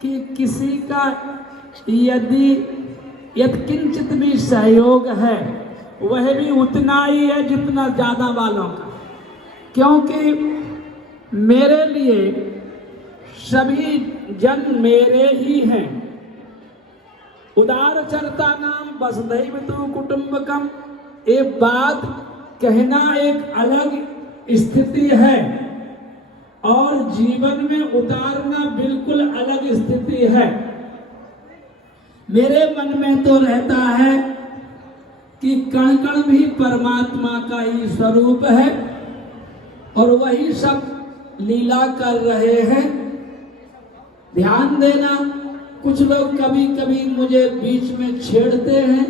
कि किसी का यदि यत्किंचित भी सहयोग है वह भी उतना ही है जितना ज्यादा वालों का, क्योंकि मेरे लिए सभी जन मेरे ही हैं। उदार चरता नाम वसुधैव कुटुंबकम, एक बात कहना एक अलग स्थिति है और जीवन में उतारना बिल्कुल अलग स्थिति है। मेरे मन में तो रहता है कि कण कण भी परमात्मा का ही स्वरूप है और वही सब लीला कर रहे हैं। ध्यान देना, कुछ लोग कभी कभी मुझे बीच में छेड़ते हैं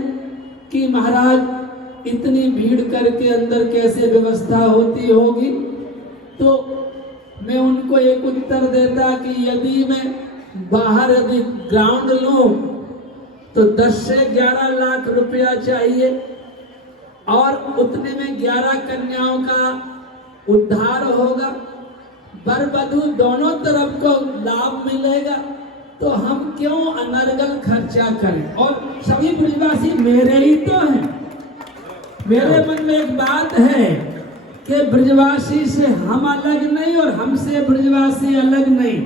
कि महाराज इतनी भीड़ करके अंदर कैसे व्यवस्था होती होगी, तो मैं उनको एक उत्तर देता कि यदि मैं बाहर यदि ग्राउंड लूं तो 10 से 11 लाख रुपया चाहिए और उतने में 11 कन्याओं का उद्धार होगा, वर वधू दोनों तरफ को लाभ मिलेगा, तो हम क्यों अनर्गल खर्चा करें। और सभी ब्रजवासी मेरे ही तो हैं। मेरे मन में एक बात है कि ब्रजवासी से हम अलग नहीं और हमसे ब्रजवासी अलग नहीं,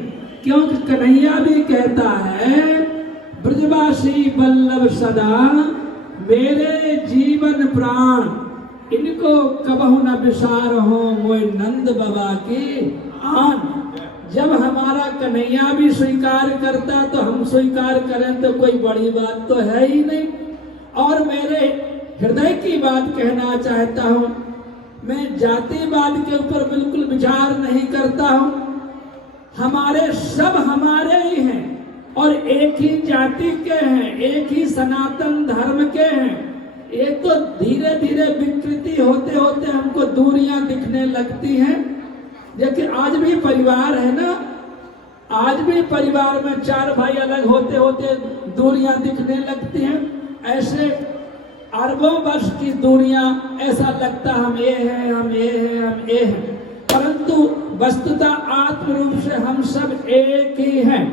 क्योंकि कन्हैया भी कहता है ब्रजवासी वल्लभ सदा मेरे जीवन प्राण, इनको कबहु न विसार हो मोय नंद बाबा की आन। जब हमारा कन्हैया भी स्वीकार करता तो हम स्वीकार करें तो कोई बड़ी बात तो है ही नहीं। और मेरे हृदय की बात कहना चाहता हूं, मैं जातिवाद के ऊपर बिल्कुल विचार नहीं करता हूं। हमारे सब हमारे ही हैं और एक ही जाति के हैं, एक ही सनातन धर्म के हैं। ये तो धीरे धीरे विकृति होते होते हमको दूरियां दिखने लगती हैं। देखिए आज भी परिवार है ना, आज भी परिवार में 4 भाई अलग होते होते दूरियां दिखने लगती हैं। ऐसे अरबों वर्ष की दूरियां, ऐसा लगता हम ये हैं, हम ये हैं, हम ये हैं, परंतु वस्तुतः आत्म रूप से हम सब एक ही हैं।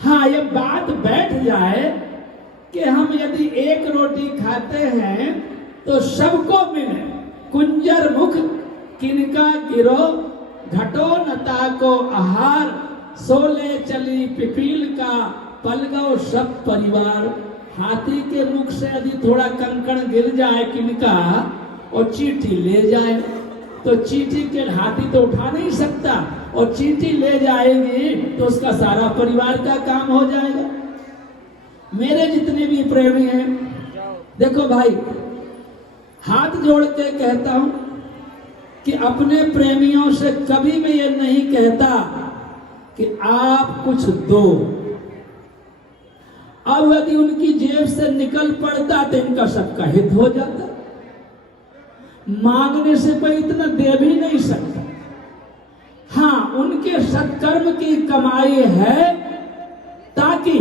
हाँ, ये बात बैठ जाए कि हम यदि एक रोटी खाते हैं तो सबको मिले, कुंजर मुख किनका गिरो, घटो नता को आहार, सोले चली पिपील का पलगो सब परिवार। हाथी के मुख से यदि थोड़ा कंकड़ गिर जाए किनका और चींटी ले जाए तो चींटी के हाथी तो उठा नहीं सकता, और चींटी ले जाएगी तो उसका सारा परिवार का काम हो जाएगा। मेरे जितने भी प्रेमी हैं, देखो भाई, हाथ जोड़ के कहता हूं कि अपने प्रेमियों से कभी मैं ये नहीं कहता कि आप कुछ दो। अब यदि उनकी जेब से निकल पड़ता तो इनका सबका हित हो जाता। मांगने से कोई इतना दे भी नहीं सकता। हाँ, उनके सत्कर्म की कमाई है ताकि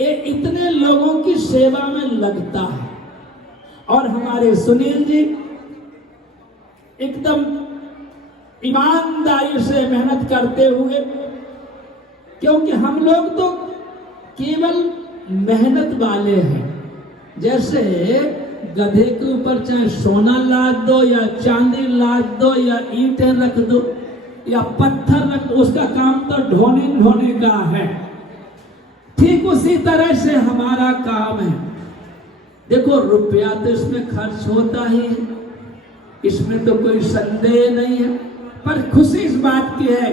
ये इतने लोगों की सेवा में लगता है। और हमारे सुनील जी एकदम ईमानदारी से मेहनत करते हुए, क्योंकि हम लोग तो केवल मेहनत वाले हैं। जैसे गधे के ऊपर चाहे सोना लाद दो या चांदी लाद दो या ईंटें रख दो या पत्थर रख दो, उसका काम तो ढोने ढोने का है। ठीक उसी तरह से हमारा काम है। देखो, रुपया तो इसमें खर्च होता ही है, इसमें तो कोई संदेह नहीं है, पर खुशी इस बात की है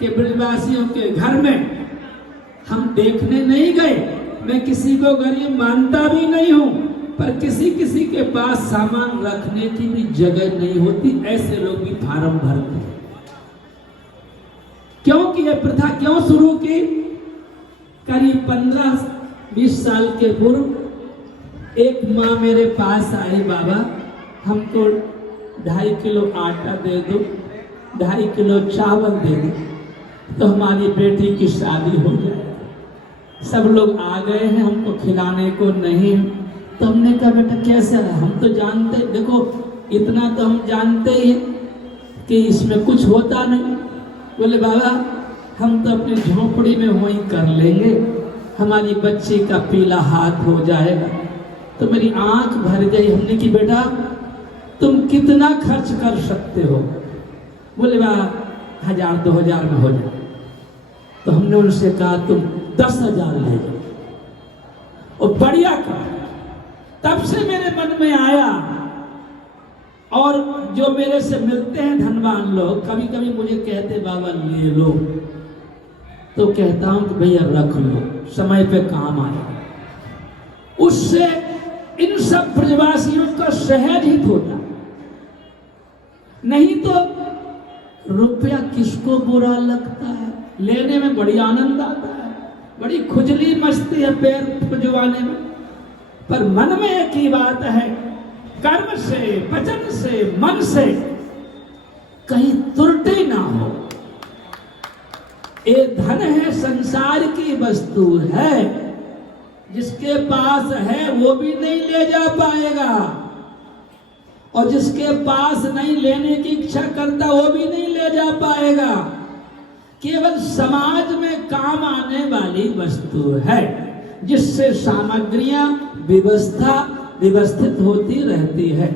कि ब्रजवासियों के घर में हम देखने नहीं गए। मैं किसी को गरीब मानता भी नहीं हूं, पर किसी किसी के पास सामान रखने की भी जगह नहीं होती, ऐसे लोग भी फार्म भरते हैं। क्योंकि यह प्रथा क्यों शुरू की? करीब 15-20 साल के पूर्व एक माँ मेरे पास आई, बाबा हमको 2.5 किलो आटा दे दो, 2.5 किलो चावल दे दो, तो हमारी बेटी की शादी हो जाए। सब लोग आ गए हैं, हमको खिलाने को नहीं। तो हमने कहा बेटा कैसे है, हम तो जानते, देखो इतना तो हम जानते ही कि इसमें कुछ होता नहीं। बोले बाबा हम तो अपनी झोपड़ी में वहीं कर लेंगे, हमारी बच्ची का पीला हाथ हो जाएगा। तो मेरी आंख भर गई। हमने कि बेटा तुम कितना खर्च कर सकते हो? बोले बा 1000-2000 में हो जाए। तो हमने उनसे कहा तुम 10,000 ले जाओ और बढ़िया कहा। तब से मेरे मन में आया, और जो मेरे से मिलते हैं धनवान लोग कभी कभी मुझे कहते बाबा ले लो, तो कहता हूं कि भैया रख लो, समय पे काम आएगा। उससे इन सब ब्रजवासियों का सहज हित होता। नहीं तो रुपया किसको बुरा लगता है? लेने में बड़ी आनंद आता है, बड़ी खुजली मचती है पैर खुजवाने में। पर मन में एक ही बात है, कर्म से, वचन से, मन से कहीं त्रुटि ना हो। ये धन है, संसार की वस्तु है, जिसके पास है वो भी नहीं ले जा पाएगा, और जिसके पास नहीं लेने की इच्छा करता वो भी नहीं ले जा पाएगा। केवल समाज में काम आने वाली वस्तु है, जिससे सामग्रियां व्यवस्थित होती रहती है।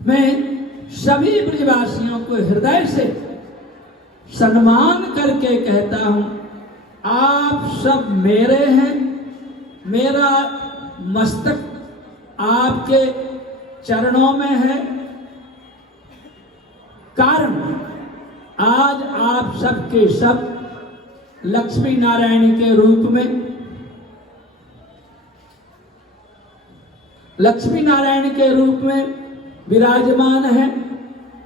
मैं सभी ब्रजवासियों को हृदय से सम्मान करके कहता हूं, आप सब मेरे हैं, मेरा मस्तक आपके चरणों में है। कारण आज आप सबके सब लक्ष्मी नारायण के रूप में, लक्ष्मी नारायण के रूप में विराजमान है,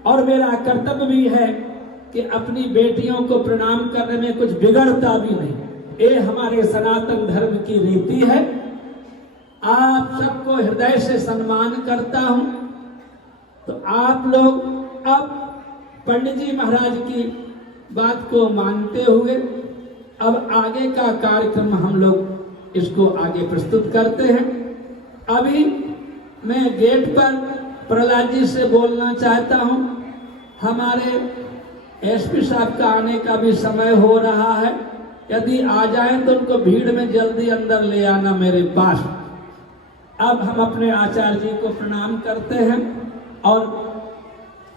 और मेरा कर्तव्य भी है कि अपनी बेटियों को प्रणाम करने में कुछ बिगड़ता भी नहीं। ये हमारे सनातन धर्म की रीति है। आप सबको हृदय से सम्मान करता हूं। तो आप लोग अब पंडित जी महाराज की बात को मानते हुए अब आगे का कार्यक्रम हम लोग इसको आगे प्रस्तुत करते हैं। अभी मैं गेट पर प्रहलाद जी से बोलना चाहता हूं। हमारे एसपी साहब का आने का भी समय हो रहा है। यदि आ जाएं तो उनको भीड़ में जल्दी अंदर ले आना मेरे पास। अब हम अपने आचार्य जी को प्रणाम करते हैं और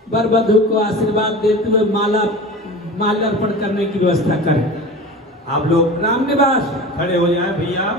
वर वधू को आशीर्वाद देते हुए माल्यार्पण करने की व्यवस्था करें। आप लोग राम निवास खड़े हो जाएं भैया।